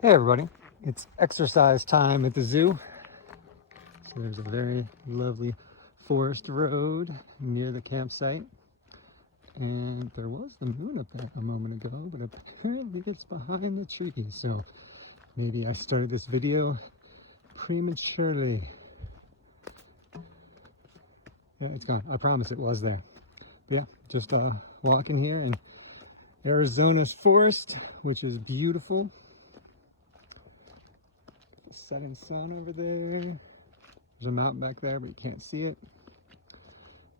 Hey everybody, it's exercise time at the zoo. So there's a very lovely forest road near the campsite. And there was the moon up there a moment ago, but apparently it's behind the trees. So maybe I started this video prematurely. Yeah, it's gone. I promise it was there. But yeah, just walking here in Arizona's forest, which is beautiful. The setting sun over there. There's a mountain back there, but you can't see it.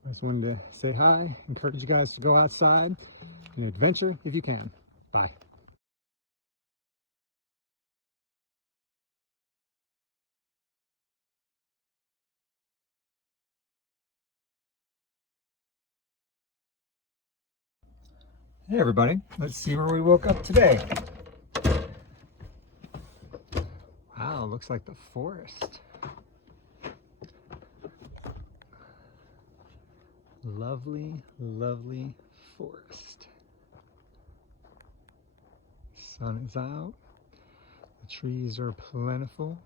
I just wanted to say hi, encourage you guys to go outside and adventure if you can. Bye. Hey everybody, let's see where we woke up today. Wow, looks like the forest. Lovely, lovely forest. Sun is out. The trees are plentiful.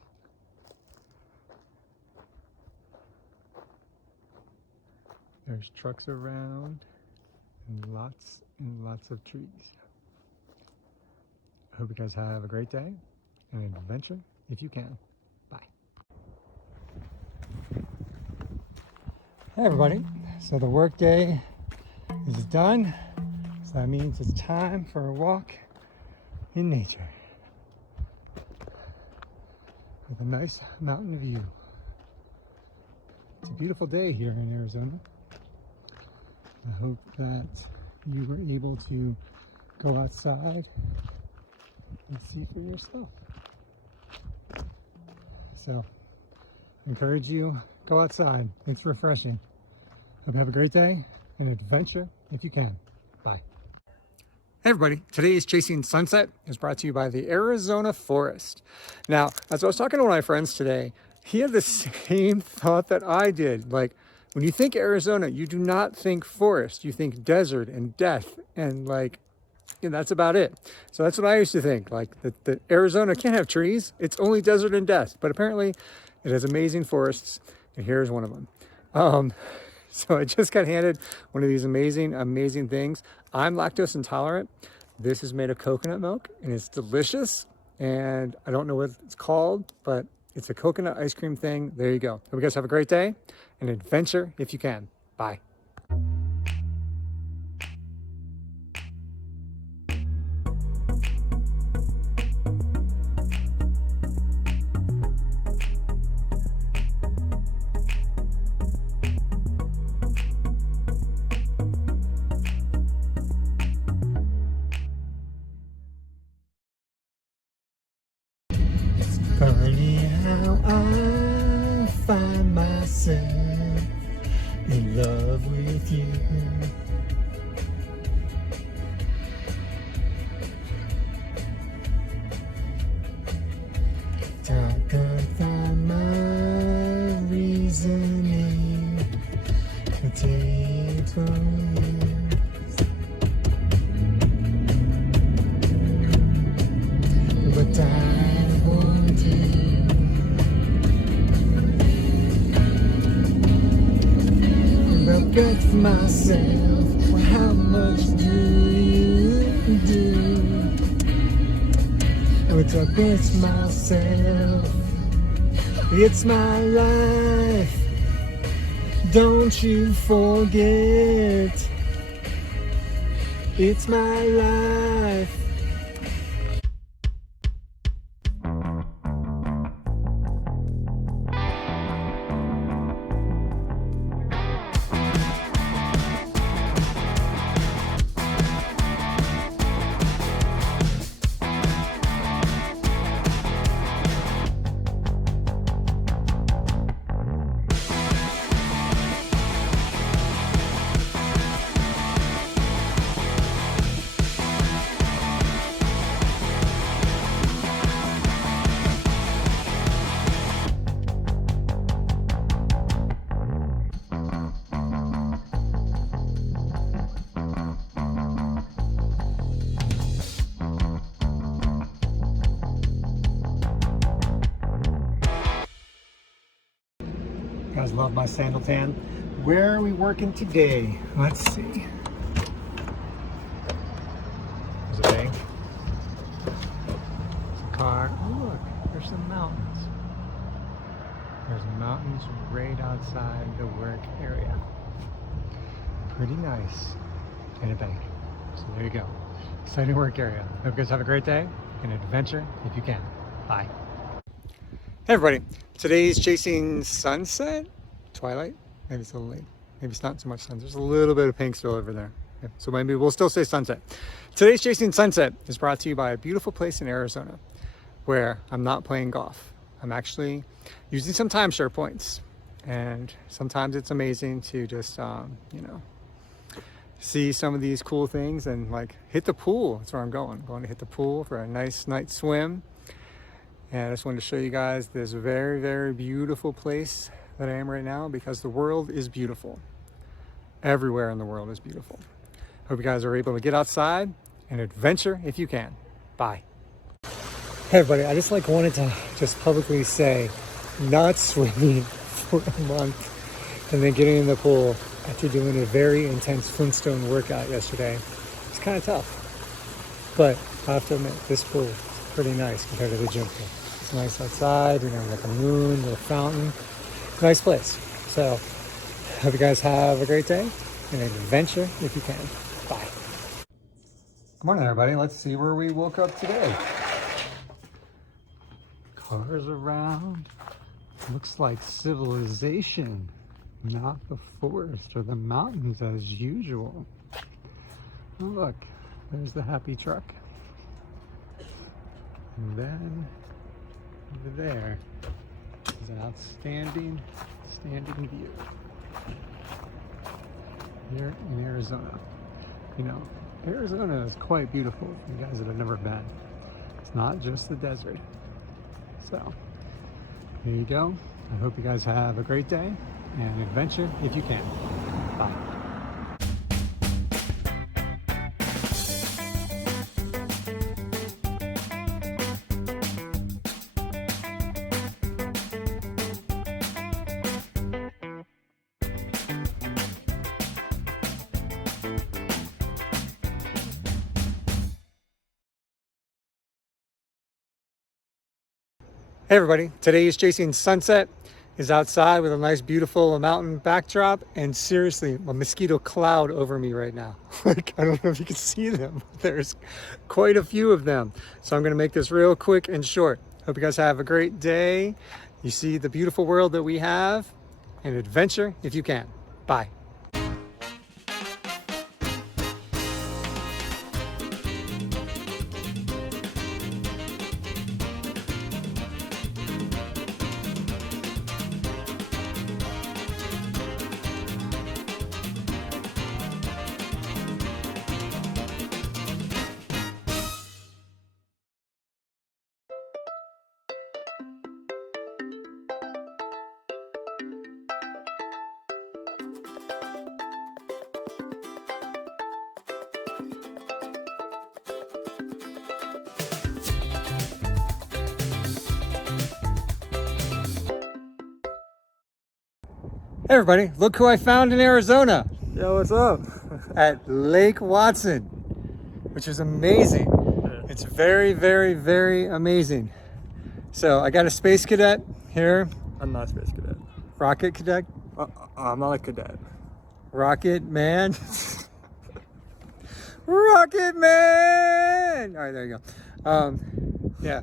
There's trucks around and lots of trees. I hope you guys have a great day and adventure if you can. Bye. Hey everybody, so the work day is done. So that means it's time for a walk in nature with a nice mountain view. It's a beautiful day here in Arizona. I hope that you were able to go outside and see for yourself. So I encourage you, go outside. It's refreshing. Hope you have a great day and adventure if you can. Bye. Hey everybody, today's Chasing Sunset is brought to you by the Arizona Forest. Now, as I was talking to one of my friends today, he had the same thought that I did. Like, when you think Arizona, you do not think forest. You think desert and death and that's about it. So that's what I used to think, like that Arizona can't have trees. It's only desert and death. But apparently it has amazing forests, and here's one of them. So I just got handed one of these amazing things. I'm lactose intolerant. This is made of coconut milk and it's delicious. And I don't know what it's called, but it's a coconut ice cream thing. There you go. Hope you guys have a great day and adventure if you can. Bye. Funny how I find myself in love with you. I can't find my reasoning to take from you, but I want to. Forget myself. Well, how much do you do? But I bet myself. It's my life. Don't you forget. It's my life. guys love my sandal tan. Where are we working today? Let's see. There's a bank. There's a car. Oh, look, there's some mountains. There's mountains right outside the work area. Pretty nice. And a bank. So there you go. Exciting work area. Hope you guys have a great day and adventure if you can. Bye. Hey everybody. Today's chasing sunset? Twilight? Maybe it's a little late. Maybe it's not so much sun. There's a little bit of pink still over there. Yeah, so maybe we'll still say sunset. Today's chasing sunset is brought to you by a beautiful place in Arizona where I'm not playing golf. I'm actually using some timeshare points. And sometimes it's amazing to just, you know, see some of these cool things and like hit the pool. That's where I'm going. I'm going to hit the pool for a nice night swim. And I just wanted to show you guys this very, very beautiful place that I am right now because the world is beautiful. Everywhere in the world is beautiful. Hope you guys are able to get outside and adventure if you can. Bye. Hey everybody, I just wanted to just publicly say not swimming for a month and then getting in the pool after doing a very intense Flintstone workout yesterday. It's kind of tough, but I have to admit this pool is pretty nice compared to the gym pool. It's nice outside, you know, like a moon, little fountain. Nice place. So, hope you guys have a great day and adventure if you can. Bye. Good morning, everybody. Let's see where we woke up today. Cars around. Looks like civilization, not the forest or the mountains as usual. Oh, look, there's the happy truck. And then over there is an outstanding view here in Arizona. You know, Arizona is quite beautiful for you guys that have never been. It's not just the desert. So, here you go. I hope you guys have a great day and adventure if you can. Bye. Hey everybody, today's chasing sunset is outside with a nice beautiful mountain backdrop and seriously a mosquito cloud over me right now. Like, I don't know if you can see them, but there's quite a few of them. So I'm gonna make this real quick and short. Hope you guys have a great day. You see the beautiful world that we have and adventure if you can. Bye. Hey everybody, look who I found in Arizona. Yo, what's up? At Lake Watson, which is amazing. It's very, very, very amazing. So I got a space cadet here. I'm not a space cadet. Rocket cadet? I'm not a cadet. Rocket man? Rocket man! All right, there you go. Yeah,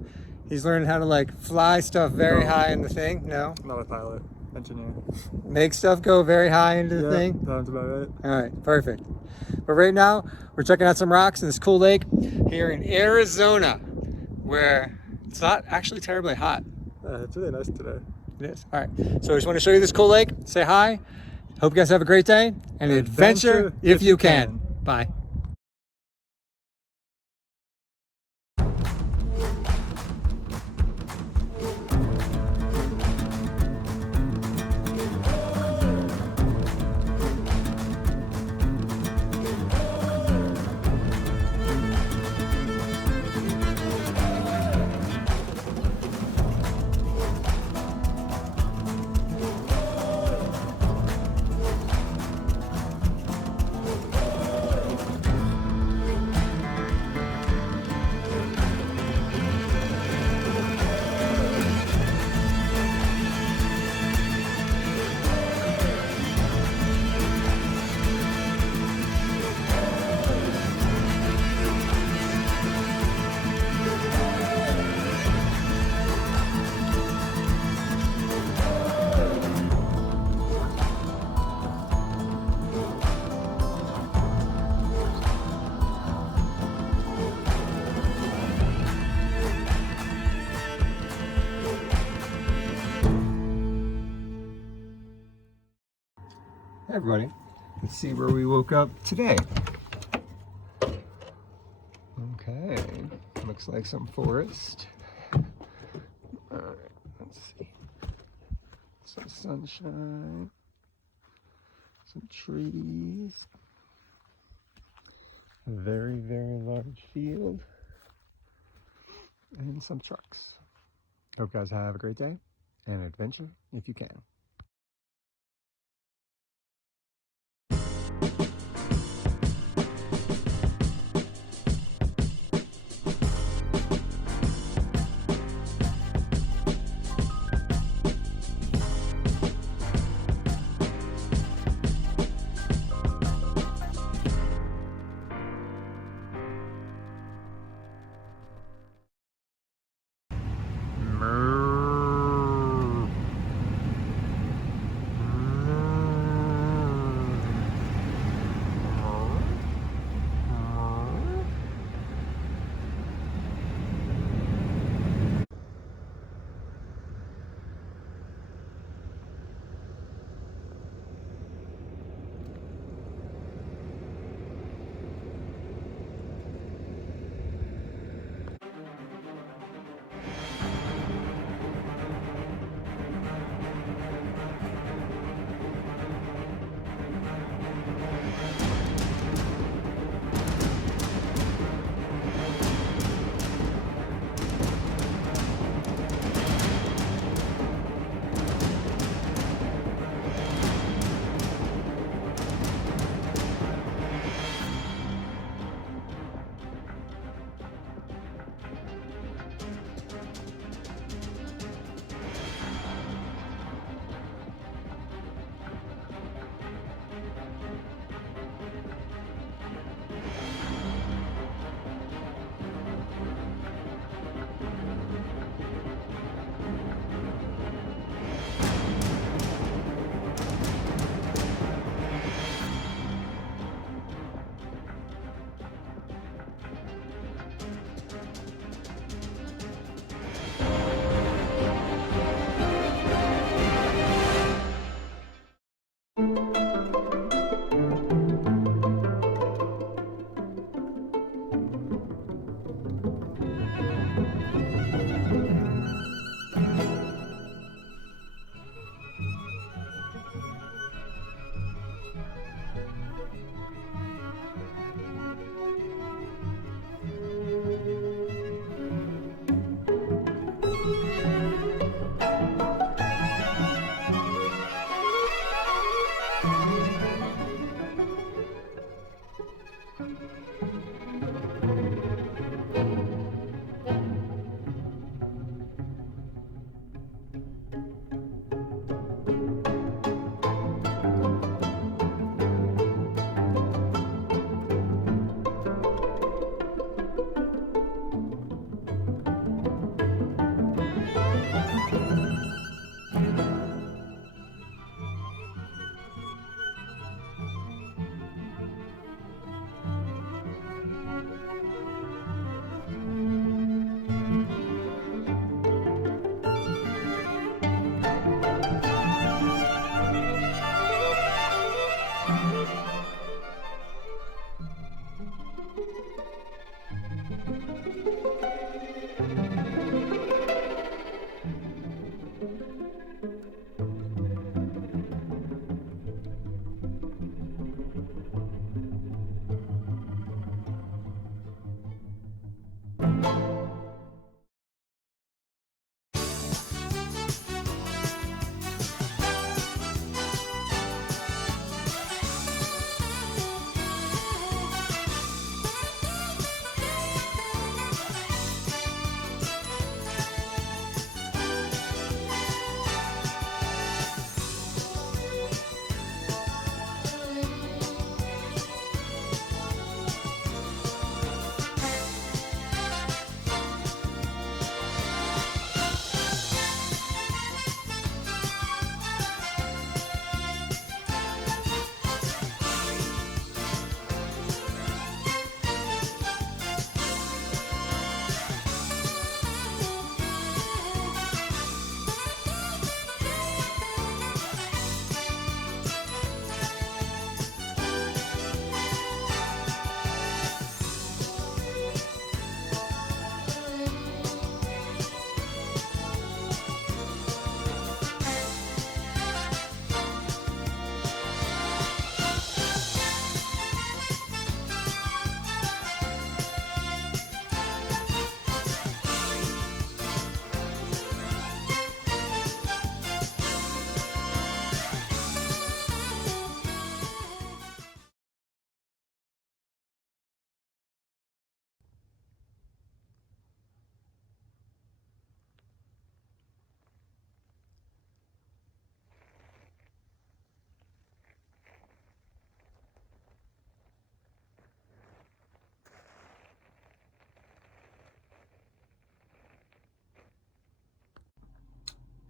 he's learning how to like fly stuff very high in the thing. No? I'm not a pilot. Engineer. Make stuff go very high into the thing? Sounds about it. All right, perfect. But right now, we're checking out some rocks in this cool lake here in Arizona, where it's not actually terribly hot. It's really nice today. It is. All right, so I just want to show you this cool lake, say hi. Hope you guys have a great day and adventure if you can. Bye. everybody. Let's see where we woke up today. Okay, looks like some forest. All right, let's see. Some sunshine, some trees, a very, very large field, and some trucks. Hope you guys have a great day and adventure if you can.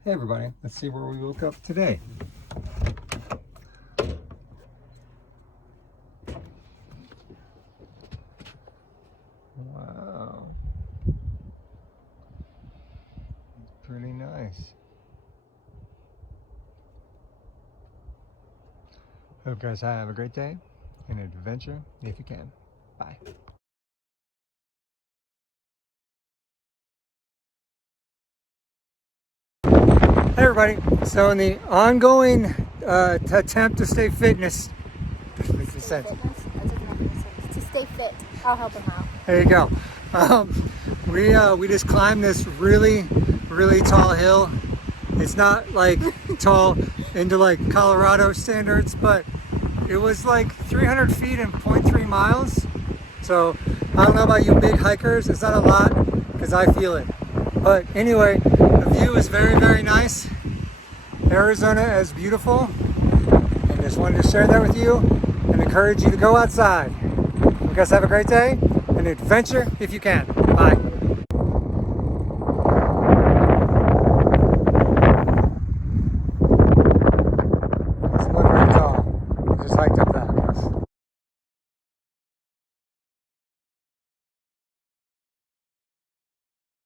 Hey everybody, let's see where we woke up today. Wow. Pretty nice. Hope you guys have a great day and adventure if you can. Bye. Hey everybody, so in the ongoing attempt to stay fitness, makes any sense. To stay fit, I'll help him out. There you go. We just climbed this really tall hill. It's not like tall into like Colorado standards, but it was like 300 feet and 0.3 miles. So I don't know about you big hikers, it's not a lot because I feel it. But anyway, the view is very nice. Arizona is beautiful. And just wanted to share that with you and encourage you to go outside. You guys have a great day and adventure if you can. Bye.